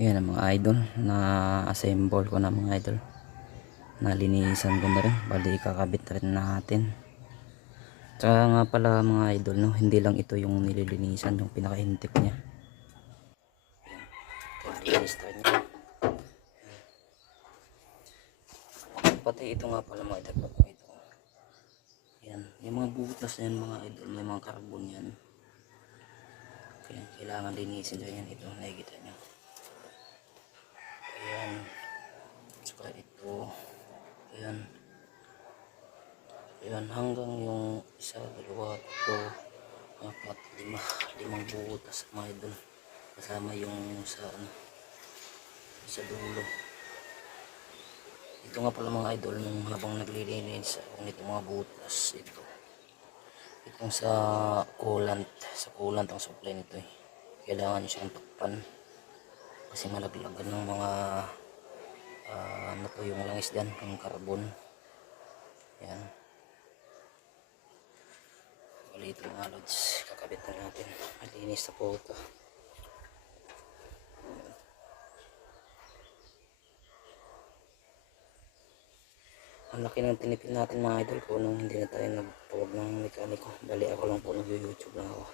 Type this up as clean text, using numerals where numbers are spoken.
Yan ang mga idol na assemble ko na mga idol. Nalinisan ko na rin. Bali kakabit rin natin. Tsaka nga pala mga idol, no, hindi lang ito yung nililinisan, yung pinaka-intake niya. Linis tayo niya. Pati ito nga pala mga idol. Ito. Yan. Yung mga butas na yan mga idol. May mga carbon yan. Kaya kailangan linisin din yan. Ito nakikita nyo. Ayan. Tsaka ito. Ayan. Ayan. Hanggang yung isa, dalawa, ito, apat, limang butas mga idol. Kasama yung sa sa dulo. Ito nga pala mga idol, nung habang naglilinis ako nito mga butas, itong sa coolant ang supply nito eh. Kailangan nyo siyang takpan kasi malaglagan ng mga ano po yung langis dyan, yung carbon. Yan. Bali ito mga lods, kakabit na natin. Malinis na po ito. Ang laki ng tinipid natin mga idol ko nung hindi na tayo nagtawag ng mekaniko. Bali ako lang po nag-YouTube lang ako.